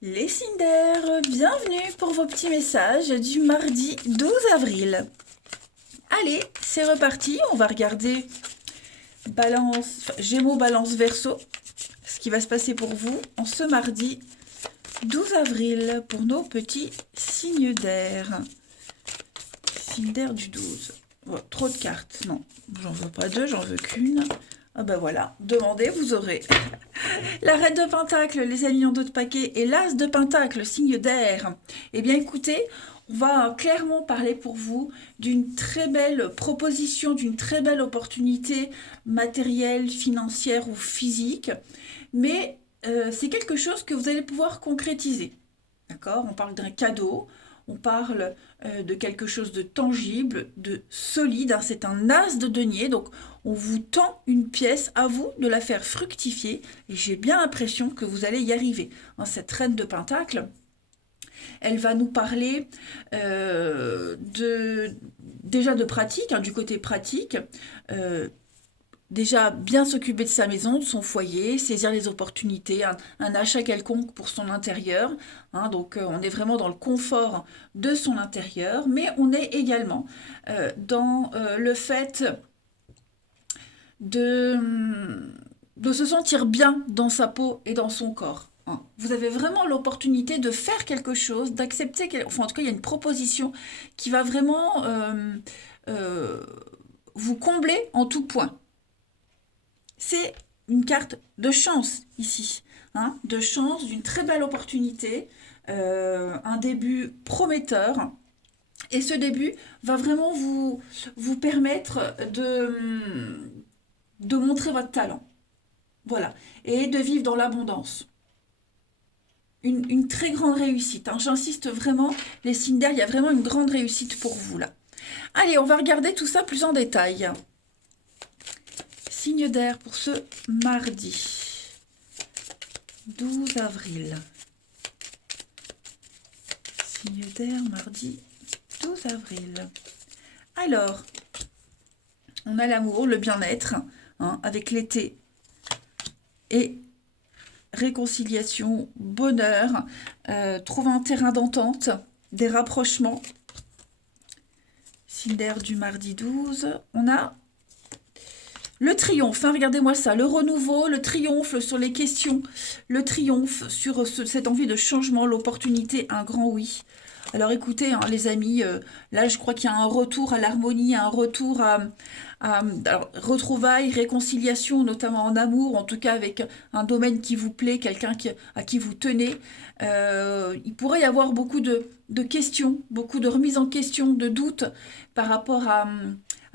Les Cinder, bienvenue pour vos petits messages du mardi 12 avril. Allez, c'est reparti, on va regarder Gémeaux, Balance, Verseau, ce qui va se passer pour vous en ce mardi 12 avril pour nos petits signes d'air. Signe d'air du 12. Oh, trop de cartes, non, j'en veux pas deux, j'en veux qu'une. Ah ben voilà, demandez, vous aurez. La reine de Pentacle, les amis en dos de paquet, et l'as de Pentacle, signe d'air. Eh bien écoutez, on va clairement parler pour vous d'une très belle proposition, d'une très belle opportunité matérielle, financière ou physique, mais c'est quelque chose que vous allez pouvoir concrétiser. D'accord? On parle d'un cadeau, on parle de quelque chose de tangible, de solide, hein. C'est un as de denier, donc on vous tend une pièce, à vous de la faire fructifier, et j'ai bien l'impression que vous allez y arriver. Hein, cette reine de Pentacle, elle va nous parler déjà de pratique, hein, du côté pratique. euh, Déjà bien s'occuper de sa maison, de son foyer, saisir les opportunités, un achat quelconque pour son intérieur. Hein, donc on est vraiment dans le confort de son intérieur, mais on est également dans le fait de, de se sentir bien dans sa peau et dans son corps. Hein. Vous avez vraiment l'opportunité de faire quelque chose, d'accepter, enfin en tout cas il y a une proposition qui va vraiment euh, vous combler en tout point. C'est une carte de chance ici, hein, de chance, d'une très belle opportunité, un début prometteur. Et ce début va vraiment vous permettre de montrer votre talent. Voilà. Et de vivre dans l'abondance. Une très grande réussite. Hein. J'insiste vraiment, les signes d'air, il y a vraiment une grande réussite pour vous là. Allez, on va regarder tout ça plus en détail. Signe d'air pour ce mardi 12 avril. Signe d'air, mardi 12 avril. Alors, on a l'amour, le bien-être, hein, avec l'été. Et réconciliation, bonheur, trouver un terrain d'entente, des rapprochements. Signe d'air du mardi 12. On a le triomphe, hein, regardez-moi ça, le renouveau, le triomphe sur les questions, le triomphe sur cette envie de changement, l'opportunité, un grand oui. Alors écoutez, hein, les amis, là je crois qu'il y a un retour à l'harmonie, un retour alors, retrouvailles, réconciliation, notamment en amour, en tout cas avec un domaine qui vous plaît, quelqu'un à qui vous tenez. Il pourrait y avoir beaucoup de questions, beaucoup de remises en question, de doutes par rapport à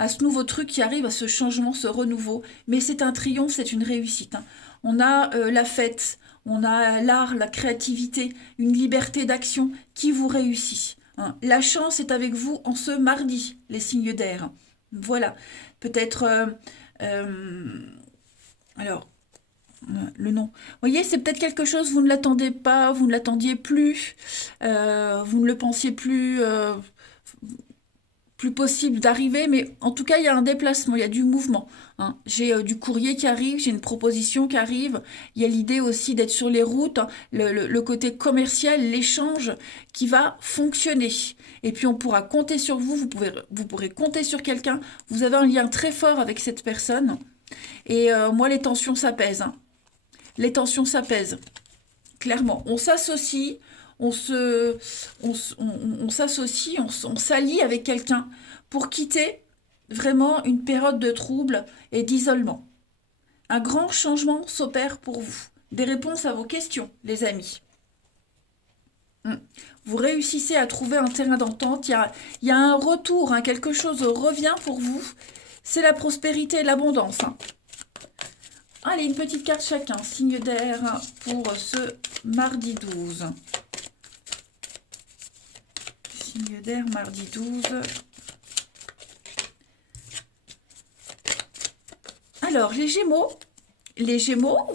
ce nouveau truc qui arrive, à ce changement, ce renouveau. Mais c'est un triomphe, c'est une réussite. Hein. On a la fête, on a l'art, la créativité, une liberté d'action qui vous réussit. Hein. La chance est avec vous en ce mardi, les signes d'air. Voilà. Peut-être... alors, le nom. Vous voyez, c'est peut-être quelque chose, vous ne l'attendez pas, vous ne l'attendiez plus, vous ne le pensiez plus possible d'arriver, mais en tout cas, il y a un déplacement, il y a du mouvement. Hein. J'ai du courrier qui arrive, j'ai une proposition qui arrive. Il y a l'idée aussi d'être sur les routes, hein, le côté commercial, l'échange qui va fonctionner. Et puis, on pourra compter sur vous, vous pourrez compter sur quelqu'un. Vous avez un lien très fort avec cette personne. Et moi, les tensions s'apaisent. Hein. Les tensions s'apaisent. Clairement, on s'associe, on s'associe, on s'allie avec quelqu'un pour quitter vraiment une période de trouble et d'isolement. Un grand changement s'opère pour vous. Des réponses à vos questions, les amis. Vous réussissez à trouver un terrain d'entente, il y a un retour, hein, quelque chose revient pour vous. C'est la prospérité et l'abondance. Hein. Allez, une petite carte chacun, signe d'air pour ce mardi 12. Signe d'air, mardi 12. Alors, les Gémeaux,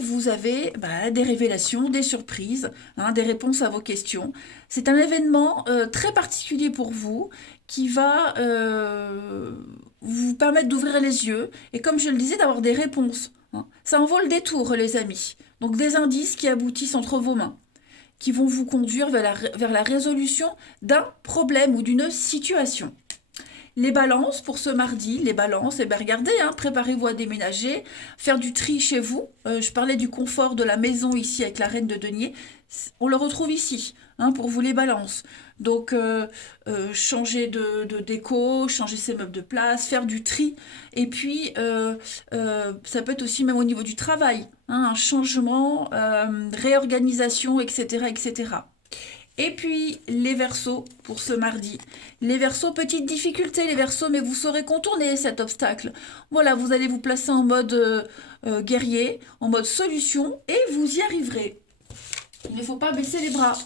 vous avez des révélations, des surprises, hein, des réponses à vos questions. C'est un événement très particulier pour vous qui va vous permettre d'ouvrir les yeux et, comme je le disais, d'avoir des réponses. Hein. Ça en vaut le détour, les amis. Donc, des indices qui aboutissent entre vos mains. qui vont vous conduire vers la résolution d'un problème ou d'une situation. Les balances pour ce mardi, les balances, eh bien regardez, hein, préparez-vous à déménager, faire du tri chez vous. Je parlais du confort de la maison ici avec la reine de denier. On le retrouve ici, hein, pour vous les balances. Donc, changer de déco, changer ses meubles de place, faire du tri. Et puis, ça peut être aussi même au niveau du travail, hein, un changement, réorganisation, etc., etc. Et puis, les Verseaux pour ce mardi. Les Verseaux, petite difficulté, les Verseaux, mais vous saurez contourner cet obstacle. Voilà, vous allez vous placer en mode guerrier, en mode solution, et vous y arriverez. Il ne faut pas baisser les bras.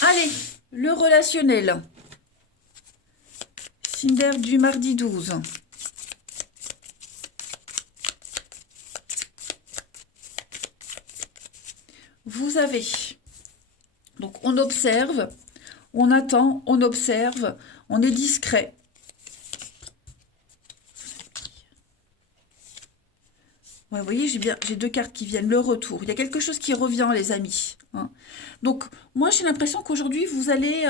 Allez, le relationnel. Cinder du mardi 12. Vous avez... Donc, on observe, on attend, on observe, on est discret. Ouais, vous voyez, j'ai deux cartes qui viennent, le retour. Il y a quelque chose qui revient, les amis, hein. Donc, moi, j'ai l'impression qu'aujourd'hui, vous allez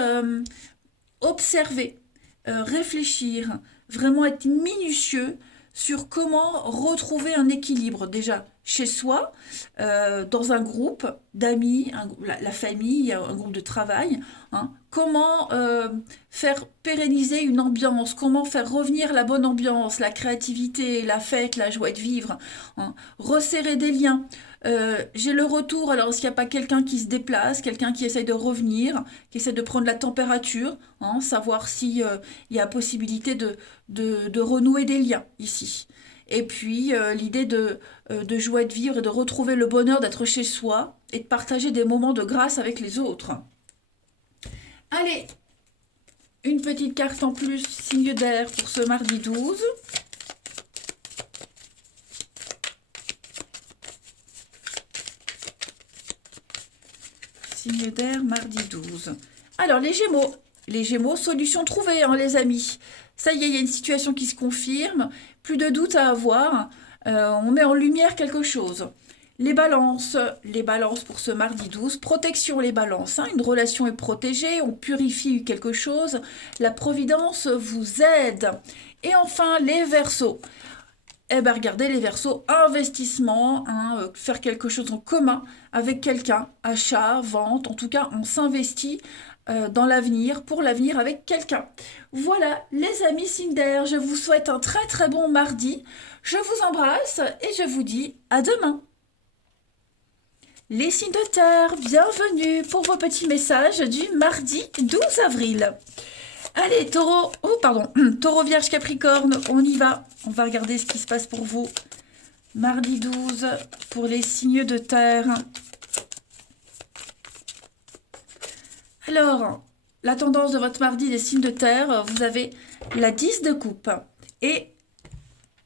observer, réfléchir, vraiment être minutieux sur comment retrouver un équilibre déjà chez soi, dans un groupe d'amis, la famille, un groupe de travail, hein. Comment faire pérenniser une ambiance, comment faire revenir la bonne ambiance, la créativité, la fête, la joie de vivre, hein. Resserrer des liens. J'ai le retour, alors s'il n'y a pas quelqu'un qui se déplace, quelqu'un qui essaye de revenir, qui essaie de prendre la température, hein, savoir si il y a possibilité de renouer des liens ici. Et puis l'idée de joie de vivre et de retrouver le bonheur d'être chez soi et de partager des moments de grâce avec les autres. Allez, une petite carte en plus, signe d'air pour ce mardi 12. Signe d'air, mardi 12. Alors, les Gémeaux, solution trouvée, hein, les amis. Ça y est, il y a une situation qui se confirme, plus de doute à avoir, on met en lumière quelque chose. Les balances pour ce mardi 12, protection les balances, hein, une relation est protégée, on purifie quelque chose, la providence vous aide. Et enfin, les Verseaux. Eh bien, regardez les Verseaux, investissement, hein, faire quelque chose en commun avec quelqu'un, achat, vente, en tout cas, on s'investit dans l'avenir, pour l'avenir avec quelqu'un. Voilà, les amis Cinder, je vous souhaite un très très bon mardi. Je vous embrasse et je vous dis à demain. Les signes de terre, bienvenue pour vos petits messages du mardi 12 avril. Allez, taureau, taureau, vierge, capricorne, on y va. On va regarder ce qui se passe pour vous. Mardi 12 pour les signes de terre. Alors, la tendance de votre mardi des signes de terre, vous avez la 10 de coupe et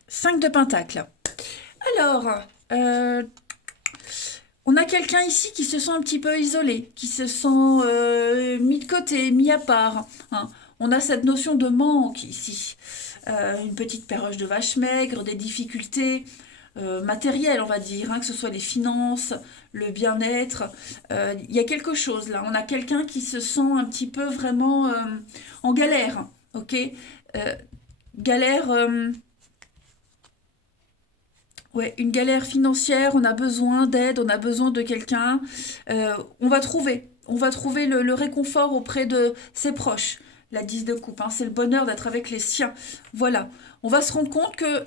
5 de pentacle. Alors, on a quelqu'un ici qui se sent un petit peu isolé, qui se sent mis de côté, mis à part, hein. On a cette notion de manque ici. Une petite perroche de vache maigre, des difficultés matérielles, on va dire, hein, que ce soit les finances, le bien-être. Il y a quelque chose là. On a quelqu'un qui se sent un petit peu vraiment en galère. Ok, galère... ouais, une galère financière, on a besoin d'aide, on a besoin de quelqu'un. On va trouver le réconfort auprès de ses proches. La 10 de coupe, hein, c'est le bonheur d'être avec les siens. Voilà, on va se rendre compte que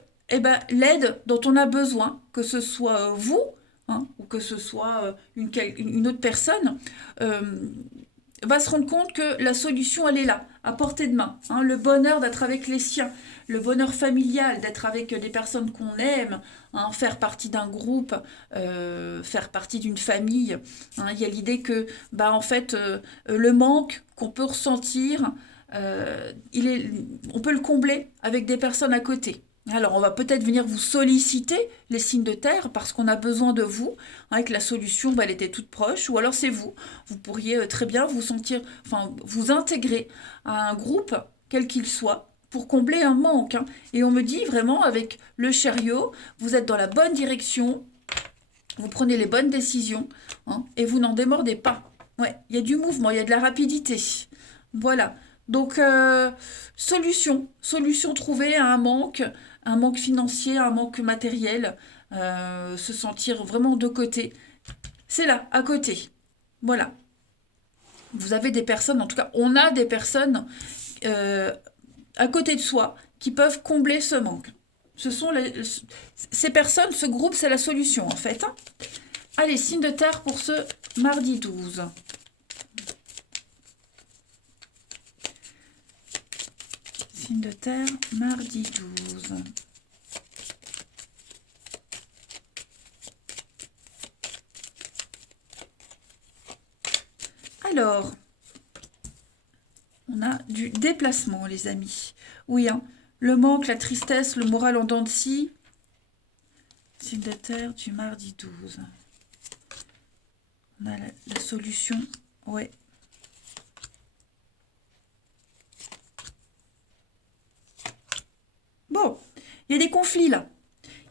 l'aide dont on a besoin, que ce soit vous, hein, ou que ce soit une autre personne, va se rendre compte que la solution, elle est là, à portée de main, hein. Le bonheur d'être avec les siens, le bonheur familial, d'être avec des personnes qu'on aime, hein, faire partie d'un groupe, faire partie d'une famille, hein. Il y a l'idée que, en fait, le manque qu'on peut ressentir, on peut le combler avec des personnes à côté. Alors, on va peut-être venir vous solliciter, les signes de terre, parce qu'on a besoin de vous, hein, et que la solution, elle était toute proche, ou alors c'est vous. Vous pourriez très bien vous intégrer à un groupe, quel qu'il soit, pour combler un manque, hein. Et on me dit vraiment, avec le chariot, vous êtes dans la bonne direction, vous prenez les bonnes décisions, hein, et vous n'en démordez pas. Ouais, il y a du mouvement, il y a de la rapidité. Voilà. Donc, solution trouvée à un manque financier, un manque matériel, se sentir vraiment de côté. C'est là, à côté. Voilà. Vous avez des personnes, en tout cas, on a des personnes euh, à côté de soi qui peuvent combler ce manque. Ce sont ces personnes, ce groupe, c'est la solution en fait, hein. Allez, signe de terre pour ce mardi 12. Signe de terre, mardi 12. Alors, on a du déplacement, les amis. Oui, hein, le manque, la tristesse, le moral en dents de scie. Signe de terre du mardi 12. On a la solution. Ouais. Bon, il y a des conflits là.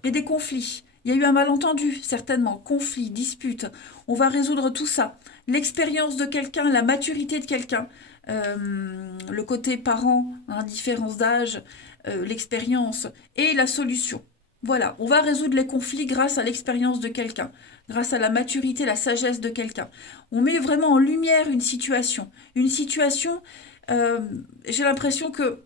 Il y a des conflits. Il y a eu un malentendu, certainement. Conflit, dispute. On va résoudre tout ça. L'expérience de quelqu'un, la maturité de quelqu'un, le côté parent, hein, différence d'âge, l'expérience et la solution. Voilà, on va résoudre les conflits grâce à l'expérience de quelqu'un, grâce à la maturité, la sagesse de quelqu'un. On met vraiment en lumière une situation. Une situation, euh, j'ai l'impression que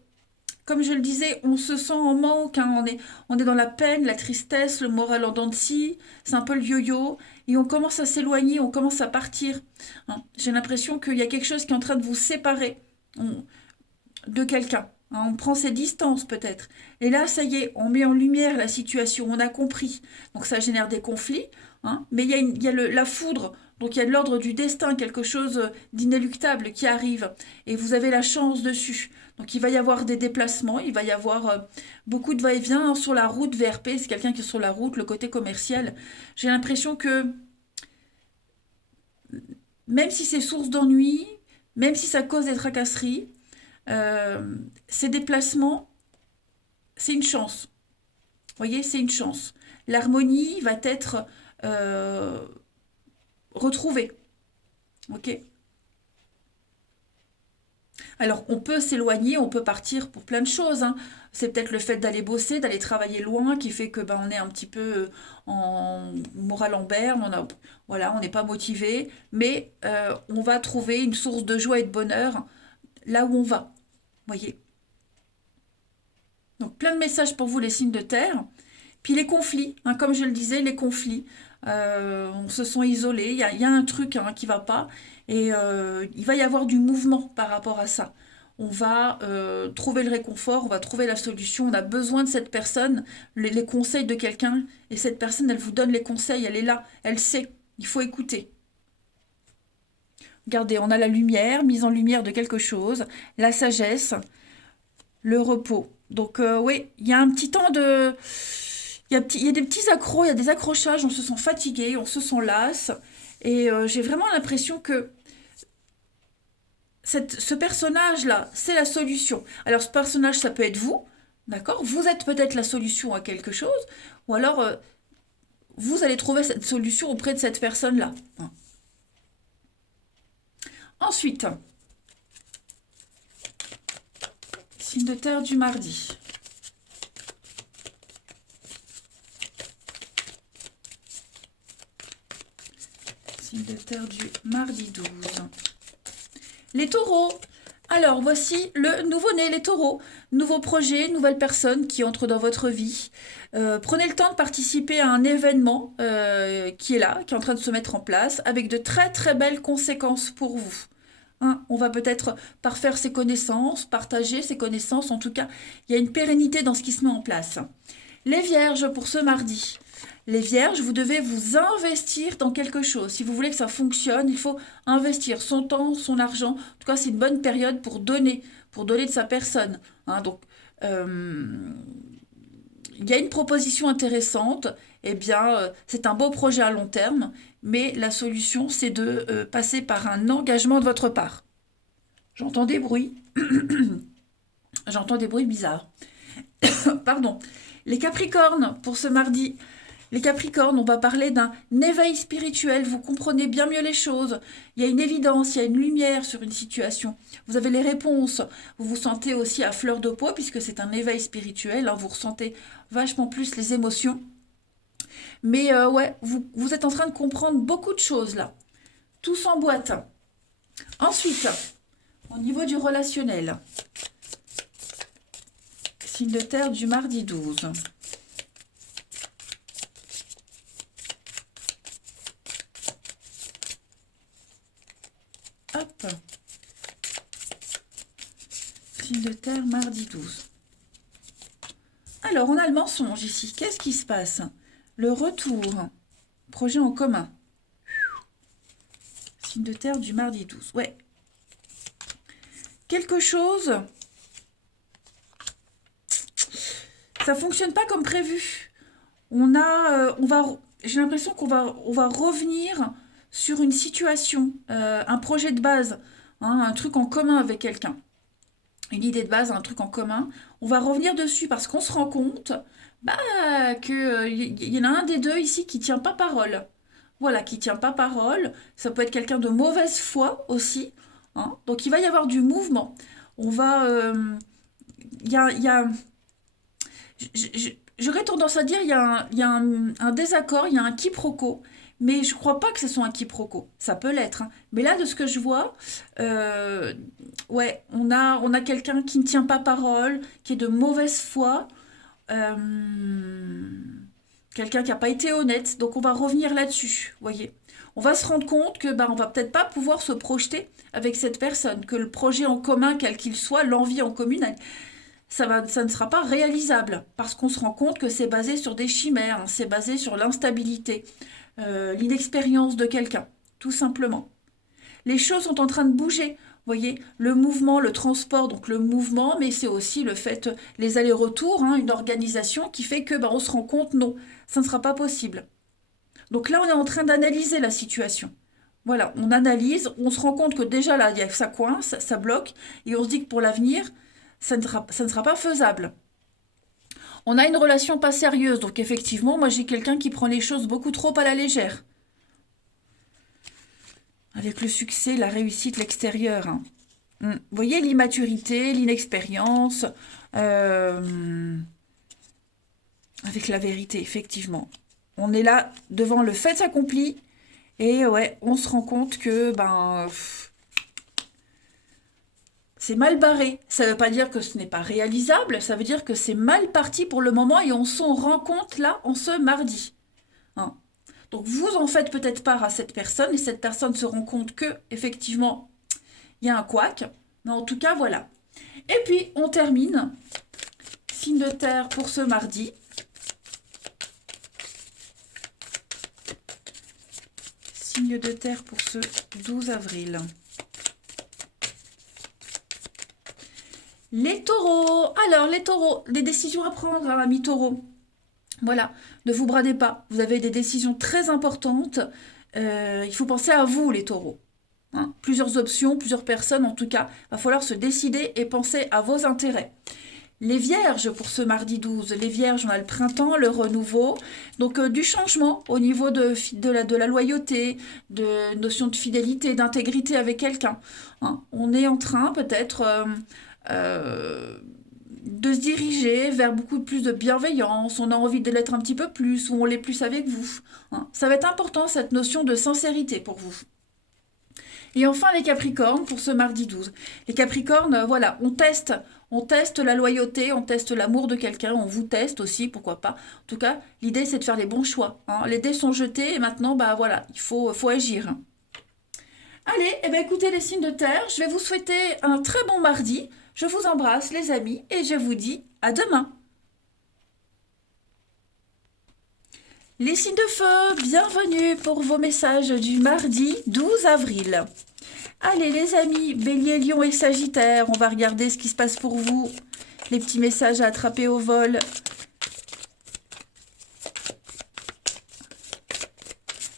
comme je le disais, on se sent en manque, hein, on est dans la peine, la tristesse, le moral en dents de scie, c'est un peu le yo-yo, et on commence à s'éloigner, on commence à partir, hein. J'ai l'impression qu'il y a quelque chose qui est en train de vous séparer de quelqu'un, hein. On prend ses distances peut-être. Et là, ça y est, on met en lumière la situation, on a compris. Donc ça génère des conflits, hein, mais il y a la foudre, donc il y a de l'ordre du destin, quelque chose d'inéluctable qui arrive, et vous avez la chance dessus. Donc il va y avoir des déplacements, il va y avoir beaucoup de va-et-vient, hein, sur la route. VRP, c'est quelqu'un qui est sur la route, le côté commercial. J'ai l'impression que même si c'est source d'ennui, même si ça cause des tracasseries, ces déplacements, c'est une chance. Vous voyez, c'est une chance. L'harmonie va être euh, retrouvée. Ok. Alors, on peut s'éloigner, on peut partir pour plein de choses, hein. C'est peut-être le fait d'aller bosser, d'aller travailler loin qui fait que ben, on est un petit peu en morale en berne, voilà, on n'est pas motivé, mais on va trouver une source de joie et de bonheur là où on va. Voyez. Donc, plein de messages pour vous, les signes de terre. Puis les conflits, hein, comme je le disais, les conflits. On se sent isolés, il y a un truc, hein, qui va pas, et il va y avoir du mouvement par rapport à ça. On va trouver le réconfort, on va trouver la solution, on a besoin de cette personne, les conseils de quelqu'un, et cette personne, elle vous donne les conseils, elle est là, elle sait, il faut écouter. Regardez, on a la lumière, mise en lumière de quelque chose, la sagesse, le repos. Donc oui, il y a un petit temps de... il y a des petits accros, il y a des accrochages, on se sent fatigué, on se sent las. Et j'ai vraiment l'impression que ce personnage-là, c'est la solution. Alors ce personnage, ça peut être vous, d'accord? Vous êtes peut-être la solution à quelque chose, ou alors vous allez trouver cette solution auprès de cette personne-là. Ensuite, signe de terre du mardi. Signe de terre du mardi 12. Les taureaux. Alors, voici le nouveau-né, les taureaux. Nouveau projet, nouvelle personne qui entre dans votre vie. Prenez le temps de participer à un événement qui est là, qui est en train de se mettre en place, avec de très très belles conséquences pour vous. Hein, on va peut-être parfaire ses connaissances, partager ses connaissances. En tout cas, il y a une pérennité dans ce qui se met en place. Les vierges pour ce mardi. Les vierges, vous devez vous investir dans quelque chose. Si vous voulez que ça fonctionne, il faut investir son temps, son argent. En tout cas, c'est une bonne période pour donner de sa personne. Hein, donc, il y a une proposition intéressante. Eh bien, c'est un beau projet à long terme, mais la solution, c'est de passer par un engagement de votre part. J'entends des bruits. J'entends des bruits bizarres. Pardon. Les Capricornes, pour ce mardi. Les Capricornes, on va parler d'un éveil spirituel, vous comprenez bien mieux les choses, il y a une évidence, il y a une lumière sur une situation, vous avez les réponses, vous vous sentez aussi à fleur de peau puisque c'est un éveil spirituel, hein, vous ressentez vachement plus les émotions. Mais ouais, vous êtes en train de comprendre beaucoup de choses là, tout s'emboîte. Ensuite, au niveau du relationnel, signe de terre du mardi 12. Hop. Signe de terre, mardi 12. Alors, on a le mensonge ici. Qu'est-ce qui se passe? Le retour. Projet en commun. Signe de terre du mardi 12. Ouais. Quelque chose... Ça fonctionne pas comme prévu. J'ai l'impression qu'on va revenir sur une situation, un projet de base, hein, un truc en commun avec quelqu'un. Une idée de base, un truc en commun. On va revenir dessus parce qu'on se rend compte qu'il y en a un des deux ici qui tient pas parole. Voilà, qui tient pas parole. Ça peut être quelqu'un de mauvaise foi aussi, hein. Donc il va y avoir du mouvement. On va... Il y a J'aurais tendance à dire il y a un désaccord, il y a un quiproquo, mais je crois pas que ce soit un quiproquo. Ça peut l'être, hein. Mais là, de ce que je vois, ouais, on a quelqu'un qui ne tient pas parole, qui est de mauvaise foi, euh, quelqu'un qui n'a pas été honnête. Donc on va revenir là-dessus, voyez. On va se rendre compte que on va peut-être pas pouvoir se projeter avec cette personne, que le projet en commun, quel qu'il soit, l'envie en commune, ça ne sera pas réalisable parce qu'on se rend compte que c'est basé sur des chimères, hein, c'est basé sur l'instabilité, l'inexpérience de quelqu'un, tout simplement. Les choses sont en train de bouger, vous voyez, le mouvement, le transport, donc le mouvement, mais c'est aussi le fait, les allers-retours, hein, une organisation qui fait que on se rend compte, non, ça ne sera pas possible. Donc là, on est en train d'analyser la situation. Voilà, on analyse, on se rend compte que déjà là, ça coince, ça bloque, et on se dit que pour l'avenir, ça ne sera pas faisable. On a une relation pas sérieuse, donc effectivement, moi j'ai quelqu'un qui prend les choses beaucoup trop à la légère. Avec le succès, la réussite, l'extérieur. Hein. Vous voyez l'immaturité, l'inexpérience, avec la vérité, effectivement. On est là devant le fait accompli, et ouais, on se rend compte que c'est mal barré. Ça ne veut pas dire que ce n'est pas réalisable, ça veut dire que c'est mal parti pour le moment et on s'en rend compte là en ce mardi. Hein. Donc vous en faites peut-être part à cette personne et cette personne se rend compte que effectivement il y a un couac. Mais en tout cas voilà. Et puis on termine. Signe de terre pour ce mardi. Signe de terre pour ce 12 avril. Les taureaux. Alors, les taureaux, des décisions à prendre, hein, ami taureau. Voilà, ne vous bradez pas. Vous avez des décisions très importantes. Il faut penser à vous, les taureaux. Hein, plusieurs options, plusieurs personnes, en tout cas. Il va falloir se décider et penser à vos intérêts. Les vierges pour ce mardi 12. Les vierges, on a le printemps, le renouveau. Donc, du changement au niveau de la loyauté, de notion de fidélité, d'intégrité avec quelqu'un. Hein, on est en train peut-être... de se diriger vers beaucoup plus de bienveillance, on a envie de l'être un petit peu plus, ou on l'est plus avec vous. Hein. Ça va être important, cette notion de sincérité pour vous. Et enfin, les Capricornes, pour ce mardi 12. Les Capricornes, voilà, on teste la loyauté, on teste l'amour de quelqu'un, on vous teste aussi, pourquoi pas. En tout cas, l'idée, c'est de faire les bons choix. Hein. Les dés sont jetés, et maintenant, voilà, il faut agir. Allez, écoutez les signes de terre, je vais vous souhaiter un très bon mardi. Je vous embrasse les amis et je vous dis à demain. Les signes de feu, bienvenue pour vos messages du mardi 12 avril. Allez les amis, Bélier, Lion et Sagittaire, on va regarder ce qui se passe pour vous. Les petits messages à attraper au vol.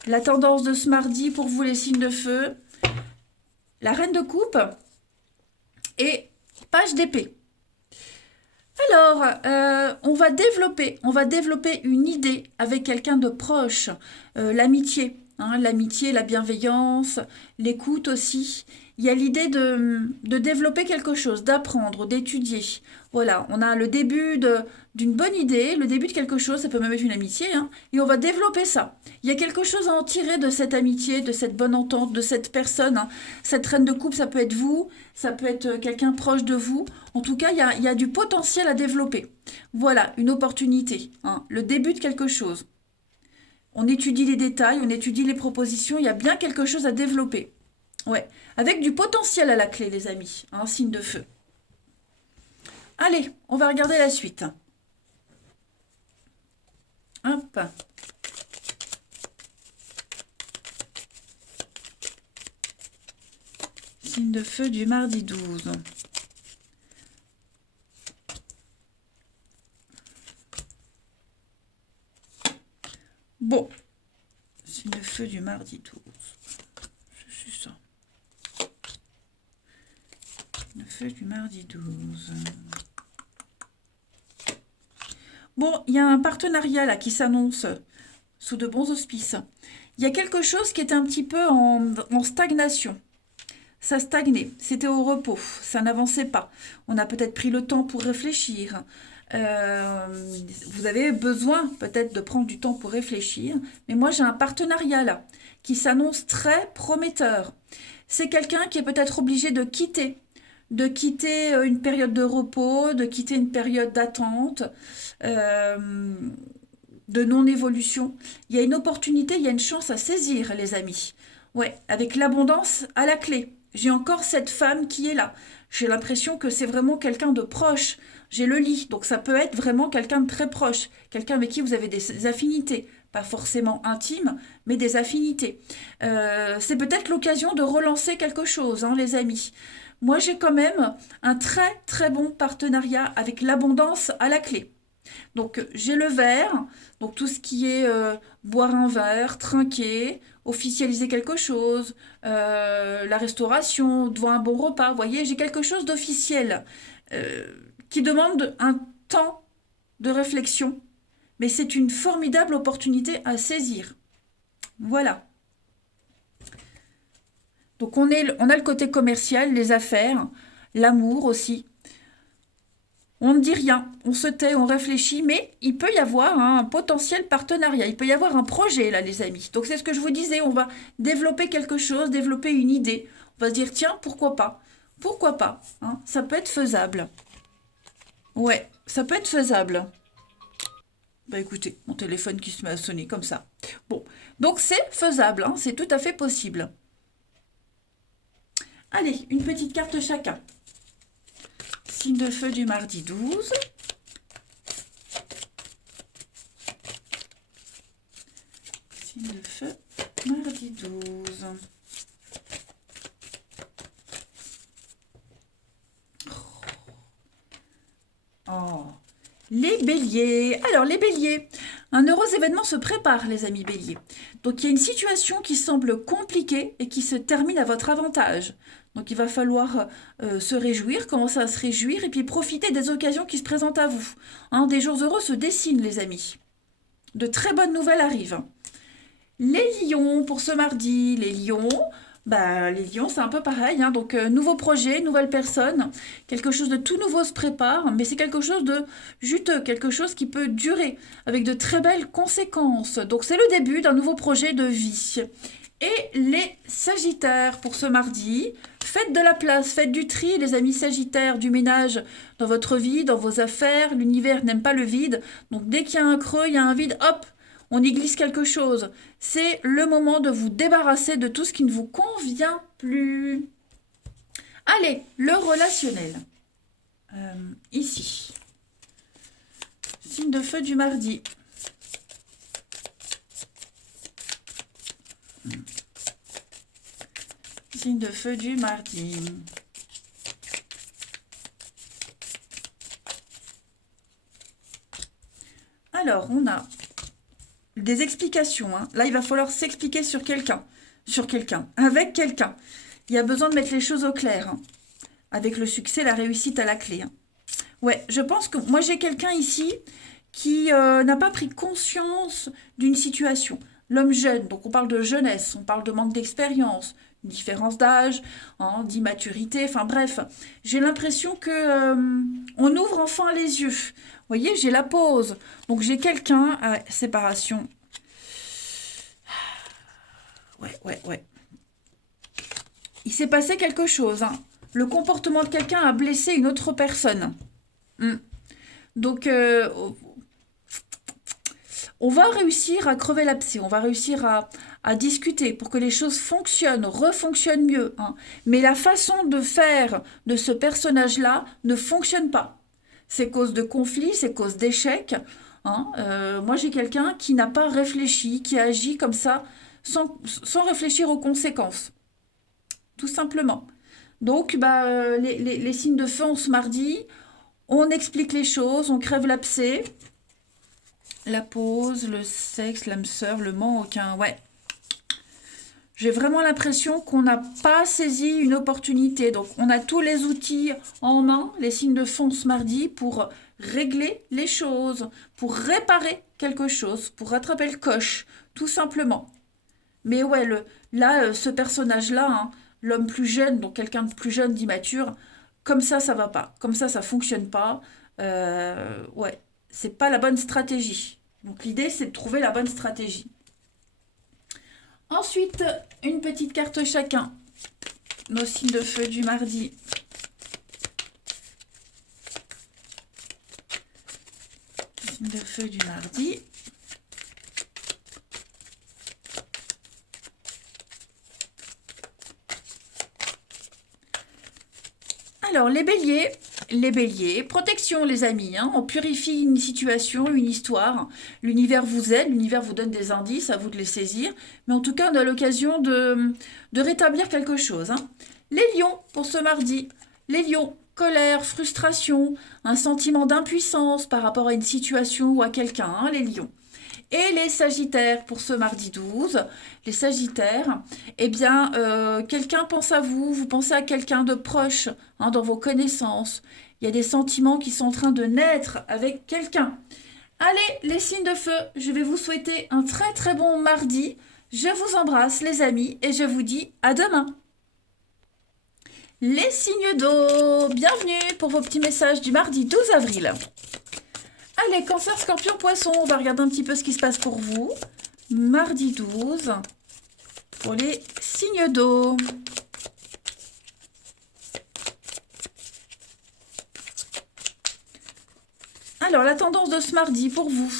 La tendance de ce mardi pour vous les signes de feu. La reine de coupe et page d'épée. Alors, on va développer une idée avec quelqu'un de proche, l'amitié, hein, l'amitié, la bienveillance, l'écoute aussi. Il y a l'idée de développer quelque chose, d'apprendre, d'étudier. Voilà, on a le début d'une bonne idée, le début de quelque chose, ça peut même être une amitié, hein, et on va développer ça. Il y a quelque chose à en tirer de cette amitié, de cette bonne entente, de cette personne, hein. Cette reine de coupe, ça peut être vous, ça peut être quelqu'un proche de vous. En tout cas, il y a du potentiel à développer. Voilà, une opportunité, hein, le début de quelque chose. On étudie les détails, on étudie les propositions, il y a bien quelque chose à développer. Ouais, avec du potentiel à la clé, les amis, un signe de feu. Allez, on va regarder la suite. Hop. Signe de feu du mardi 12. Bon, signe de feu du mardi 12. Je suis ça. Signe de feu du mardi 12. Bon, il y a un partenariat là qui s'annonce sous de bons auspices. Il y a quelque chose qui est un petit peu en stagnation. Ça stagnait, c'était au repos, ça n'avançait pas. On a peut-être pris le temps pour réfléchir. Vous avez besoin peut-être de prendre du temps pour réfléchir. Mais moi, j'ai un partenariat là qui s'annonce très prometteur. C'est quelqu'un qui est peut-être obligé de quitter une période de repos, de quitter une période d'attente, euh, de non-évolution. Il y a une opportunité, il y a une chance à saisir, les amis. Ouais, avec l'abondance à la clé. J'ai encore cette femme qui est là. J'ai l'impression que c'est vraiment quelqu'un de proche. J'ai le lit, donc ça peut être vraiment quelqu'un de très proche, quelqu'un avec qui vous avez des affinités, pas forcément intimes, mais des affinités. C'est peut-être l'occasion de relancer quelque chose, hein, les amis. Moi, j'ai quand même un très très bon partenariat avec l'abondance à la clé. Donc j'ai le verre, donc tout ce qui est boire un verre, trinquer, officialiser quelque chose, la restauration, devant un bon repas, vous voyez, j'ai quelque chose d'officiel euh, qui demande un temps de réflexion, mais c'est une formidable opportunité à saisir. Voilà. Donc on a le côté commercial, les affaires, l'amour aussi. On ne dit rien, on se tait, on réfléchit, mais il peut y avoir un potentiel partenariat, il peut y avoir un projet là, les amis. Donc c'est ce que je vous disais, on va développer quelque chose, développer une idée. On va se dire, tiens, pourquoi pas? Pourquoi pas, hein? Ça peut être faisable. Ouais, ça peut être faisable. Bah écoutez, mon téléphone qui se met à sonner comme ça. Bon, donc c'est faisable, hein, c'est tout à fait possible. Allez, une petite carte chacun. Signe de feu du mardi 12. Signe de feu, mardi 12. Oh, les béliers. Alors, les béliers, un heureux événement se prépare, les amis béliers. Donc, il y a une situation qui semble compliquée et qui se termine à votre avantage. Donc, il va falloir se réjouir, commencer à se réjouir et puis profiter des occasions qui se présentent à vous. Hein, des jours heureux se dessinent, les amis. De très bonnes nouvelles arrivent. Les lions, pour ce mardi, les lions, c'est un peu pareil, hein. Donc, nouveau projet, nouvelle personne, quelque chose de tout nouveau se prépare, mais c'est quelque chose de juteux, quelque chose qui peut durer, avec de très belles conséquences. Donc, c'est le début d'un nouveau projet de vie. Et les sagittaires, pour ce mardi, faites de la place, faites du tri, les amis sagittaires, du ménage dans votre vie, dans vos affaires. L'univers n'aime pas le vide, donc dès qu'il y a un creux, il y a un vide, hop, on y glisse quelque chose. C'est le moment de vous débarrasser de tout ce qui ne vous convient plus. Allez, le relationnel. Ici. Signe de feu du mardi. Signe de feu du mardi. Alors, on a des explications, hein. Là, il va falloir s'expliquer sur quelqu'un, avec quelqu'un. Il y a besoin de mettre les choses au clair, hein. Avec le succès, la réussite à la clé, hein. Ouais, je pense que moi j'ai quelqu'un ici qui n'a pas pris conscience d'une situation. L'homme jeune, donc on parle de jeunesse, on parle de manque d'expérience, une différence d'âge, hein, d'immaturité, enfin bref. J'ai l'impression que on ouvre enfin les yeux. Vous voyez, j'ai la pause. Donc j'ai quelqu'un à séparation. Ouais, ouais, ouais. Il s'est passé quelque chose, hein. Le comportement de quelqu'un a blessé une autre personne. Hmm. Donc, on va réussir à crever l'abcès, on va réussir à discuter pour que les choses fonctionnent, refonctionnent mieux, hein. Mais la façon de faire de ce personnage-là ne fonctionne pas. C'est cause de conflits, c'est cause d'échecs, hein. Moi, j'ai quelqu'un qui n'a pas réfléchi, qui agit comme ça, sans réfléchir aux conséquences, tout simplement. Donc, bah, les signes de feu, on se mardi, on explique les choses, on crève l'abcès. La pause, le sexe, l'âme sœur, le manque, hein, ouais. J'ai vraiment l'impression qu'on n'a pas saisi une opportunité. Donc, on a tous les outils en main, les signes de fond ce mardi, pour régler les choses, pour réparer quelque chose, pour rattraper le coche, tout simplement. Mais ouais, là, ce personnage-là, hein, l'homme plus jeune, donc quelqu'un de plus jeune, d'immature, comme ça va pas. Comme ça fonctionne pas. Ouais, c'est pas la bonne stratégie. Donc l'idée, c'est de trouver la bonne stratégie. Ensuite, une petite carte chacun. Nos signes de feu du mardi. Signes de feu du mardi. Alors, les béliers, protection les amis, hein, on purifie une situation, une histoire, l'univers vous aide, l'univers vous donne des indices, à vous de les saisir, mais en tout cas on a l'occasion de rétablir quelque chose, hein. Les lions pour ce mardi, les lions, colère, frustration, un sentiment d'impuissance par rapport à une situation ou à quelqu'un, hein, les lions. Et les Sagittaires pour ce mardi 12, les Sagittaires, eh bien, quelqu'un pense à vous, vous pensez à quelqu'un de proche, hein, dans vos connaissances. Il y a des sentiments qui sont en train de naître avec quelqu'un. Allez, les signes de feu, je vais vous souhaiter un très très bon mardi. Je vous embrasse les amis et je vous dis à demain. Les signes d'eau, bienvenue pour vos petits messages du mardi 12 avril. Allez, cancer, scorpion, poisson, on va regarder un petit peu ce qui se passe pour vous. Mardi 12, pour les signes d'eau. Alors, la tendance de ce mardi pour vous.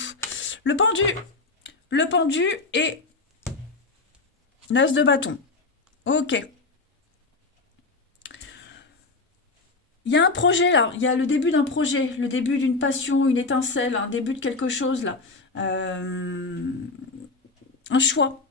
Le pendu et l'as de bâton. Ok. Il y a un projet là, il y a le début d'un projet, le début d'une passion, une étincelle, un début de quelque chose là. Un choix.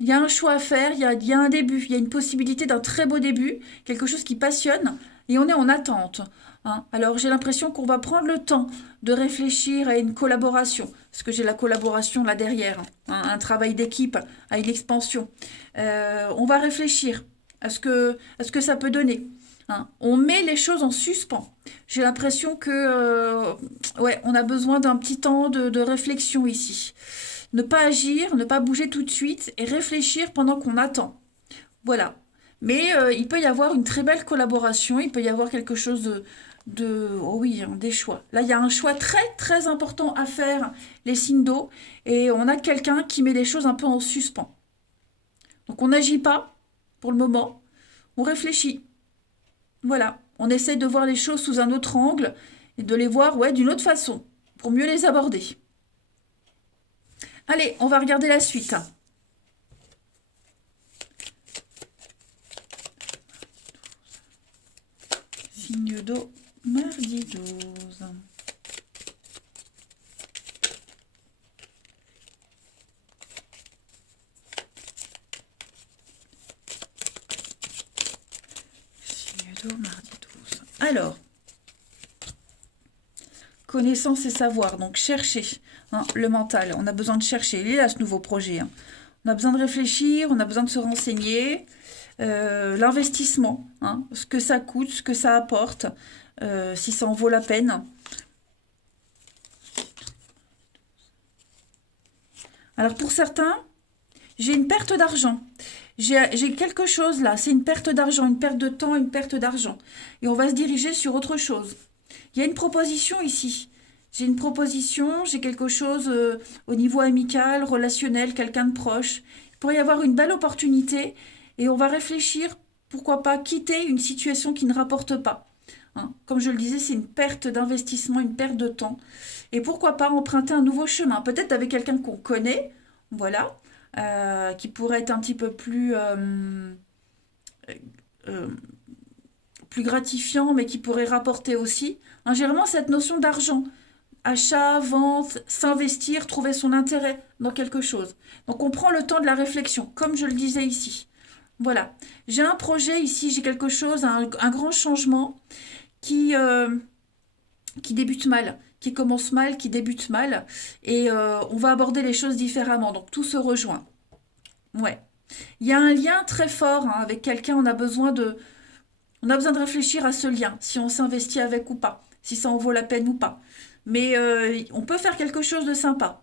Il y a un choix à faire, il y a un début, il y a une possibilité d'un très beau début, quelque chose qui passionne, et on est en attente, hein. Alors j'ai l'impression qu'on va prendre le temps de réfléchir à une collaboration, parce que j'ai la collaboration là derrière, hein, un travail d'équipe, à une expansion. On va réfléchir à ce que ça peut donner, hein. On met les choses en suspens. J'ai l'impression que ouais, on a besoin d'un petit temps de réflexion ici. Ne pas agir, ne pas bouger tout de suite et réfléchir pendant qu'on attend. Voilà. Mais il peut y avoir une très belle collaboration, il peut y avoir quelque chose oh oui, hein, des choix. Là, il y a un choix très très important à faire, les signes d'eau, et on a quelqu'un qui met les choses un peu en suspens. Donc on n'agit pas pour le moment, on réfléchit. Voilà, on essaie de voir les choses sous un autre angle et de les voir, ouais, d'une autre façon, pour mieux les aborder. Allez, on va regarder la suite. Signe d'eau, mardi 12. Signe d'eau, mardi 12. Alors, connaissance et savoir, donc chercher, hein, le mental. On a besoin de chercher. Il est là ce nouveau projet, hein. On a besoin de réfléchir, on a besoin de se renseigner. l'investissement, hein, ce que ça coûte, ce que ça apporte, si ça en vaut la peine. Alors pour certains, j'ai une perte d'argent. J'ai quelque chose là, c'est une perte d'argent, une perte de temps, une perte d'argent. Et on va se diriger sur autre chose. Il y a une proposition ici. J'ai une proposition, j'ai quelque chose au niveau amical, relationnel, quelqu'un de proche. Il pourrait y avoir une belle opportunité et on va réfléchir, pourquoi pas quitter une situation qui ne rapporte pas. Hein. Comme je le disais, c'est une perte d'investissement, une perte de temps. Et pourquoi pas emprunter un nouveau chemin, peut-être avec quelqu'un qu'on connaît, voilà, qui pourrait être un petit peu euh, plus gratifiant, mais qui pourrait rapporter aussi. Hein, j'ai vraiment cette notion d'argent. Achat, vente, s'investir, trouver son intérêt dans quelque chose. Donc on prend le temps de la réflexion, comme je le disais ici. Voilà. J'ai un projet ici, j'ai quelque chose, un grand changement qui qui débute mal, qui commence mal, qui débute mal. Et on va aborder les choses différemment. Donc tout se rejoint. Ouais. Il y a un lien très fort hein, avec quelqu'un, on a besoin de réfléchir à ce lien, si on s'investit avec ou pas, si ça en vaut la peine ou pas. Mais on peut faire quelque chose de sympa.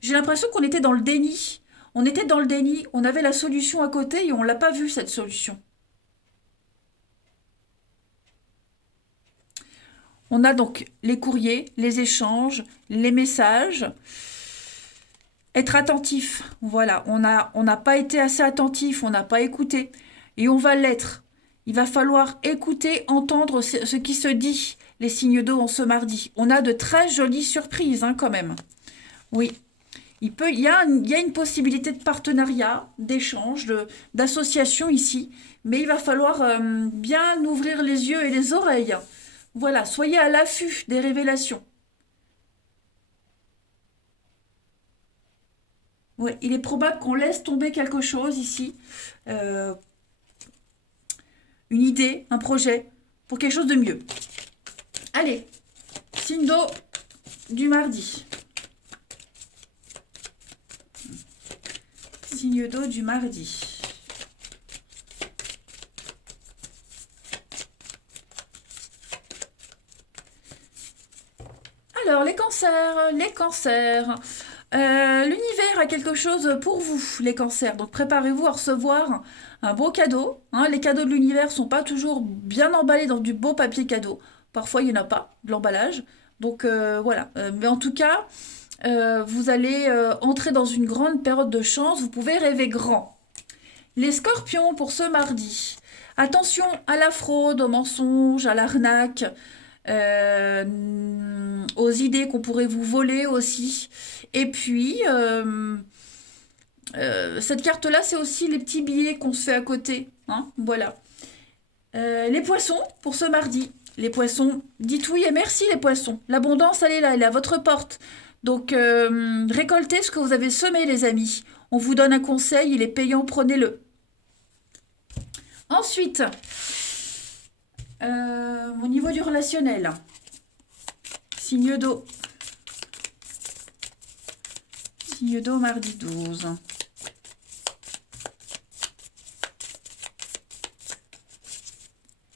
J'ai l'impression qu'on était dans le déni. On était dans le déni, on avait la solution à côté et on l'a pas vue cette solution. On a donc les courriers, les échanges, les messages. Être attentif, voilà, on n'a pas été assez attentif, on n'a pas écouté. Et on va l'être. Il va falloir écouter, entendre ce qui se dit, les signes d'eau en ce mardi. On a de très jolies surprises hein, quand même. Oui, il y a une possibilité de partenariat, d'échange, d'association ici, mais il va falloir bien ouvrir les yeux et les oreilles. Voilà, soyez à l'affût des révélations. Ouais, il est probable qu'on laisse tomber quelque chose ici, euh, une idée, un projet, pour quelque chose de mieux. Allez, signe d'eau du mardi. Signe d'eau du mardi. Alors, les cancers, les cancers. L'univers a quelque chose pour vous, les cancers. Donc, préparez-vous à recevoir un beau cadeau. Hein. Les cadeaux de l'univers sont pas toujours bien emballés dans du beau papier cadeau. Parfois, il n'y en a pas, de l'emballage. Donc, voilà. Mais en tout cas, vous allez entrer dans une grande période de chance. Vous pouvez rêver grand. Les scorpions pour ce mardi. Attention à la fraude, au mensonge, à l'arnaque, aux idées qu'on pourrait vous voler aussi. Et puis, cette carte-là, c'est aussi les petits billets qu'on se fait à côté. Hein, voilà. Les poissons pour ce mardi. Les poissons, dites oui et merci les poissons. L'abondance, elle est là, elle est à votre porte. Donc, récoltez ce que vous avez semé, les amis. On vous donne un conseil, il est payant, prenez-le. Ensuite, au niveau du relationnel, signe d'eau. Signe d'eau mardi 12.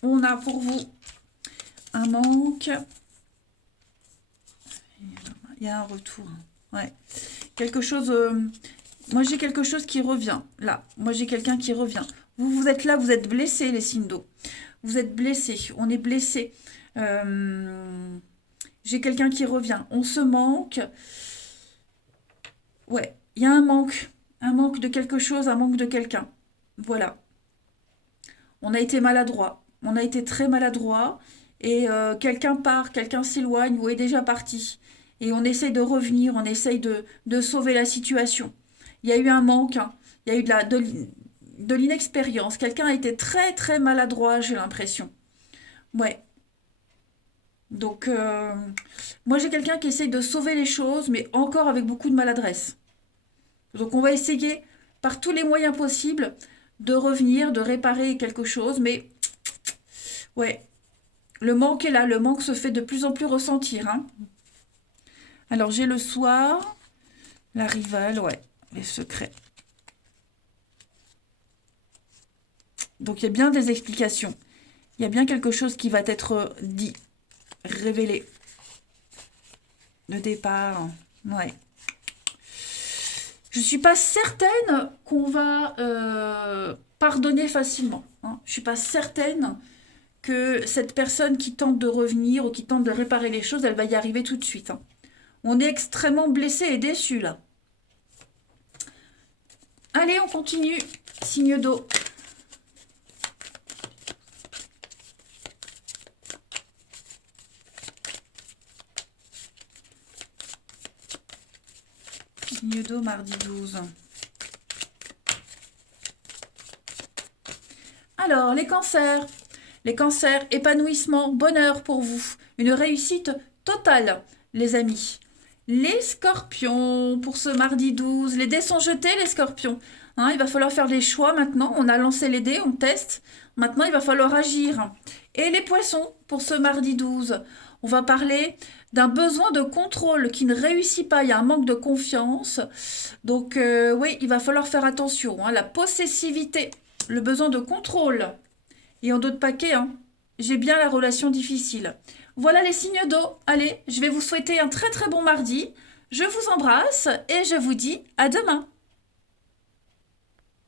On a pour vous un manque. Il y a un retour. Ouais. Quelque chose. Moi, j'ai quelque chose qui revient. Là, moi, j'ai quelqu'un qui revient. Vous êtes là, vous êtes blessés, les signes d'eau. Vous êtes blessés. On est blessés. J'ai quelqu'un qui revient. On se manque. Ouais, il y a un manque. Un manque de quelque chose, un manque de quelqu'un. Voilà. On a été maladroit. On a été très maladroit. Et quelqu'un part, quelqu'un s'éloigne ou est déjà parti. Et on essaye de revenir, on essaye de sauver la situation. Il y a eu un manque, hein. Il y a eu de l'inexpérience. Quelqu'un a été très très maladroit, j'ai l'impression. Ouais. Donc, moi j'ai quelqu'un qui essaye de sauver les choses, mais encore avec beaucoup de maladresse. Donc on va essayer par tous les moyens possibles de revenir, de réparer quelque chose, mais ouais, le manque est là, le manque se fait de plus en plus ressentir. Hein. Alors j'ai le soir, la rivale, ouais, les secrets. Donc, il y a bien des explications. Il y a bien quelque chose qui va être dit, révélé. Le départ, ouais. Je ne suis pas certaine qu'on va pardonner facilement. Hein. Je ne suis pas certaine que cette personne qui tente de revenir ou qui tente de réparer les choses, elle va y arriver tout de suite. Hein. On est extrêmement blessé et déçu là. Allez, on continue. Signe d'eau. Signe d'eau, mardi 12. Alors, les cancers. Les cancers, épanouissement, bonheur pour vous. Une réussite totale, les amis. Les scorpions, pour ce mardi 12. Les dés sont jetés, les scorpions. Hein, il va falloir faire des choix maintenant. On a lancé les dés, on teste. Maintenant, il va falloir agir. Et les poissons, pour ce mardi 12. On va parler d'un besoin de contrôle qui ne réussit pas. Il y a un manque de confiance. Donc, oui, il va falloir faire attention. Hein. La possessivité, le besoin de contrôle. Et en d'autres paquets, hein, j'ai bien la relation difficile. Voilà les signes d'eau. Allez, je vais vous souhaiter un très très bon mardi. Je vous embrasse et je vous dis à demain.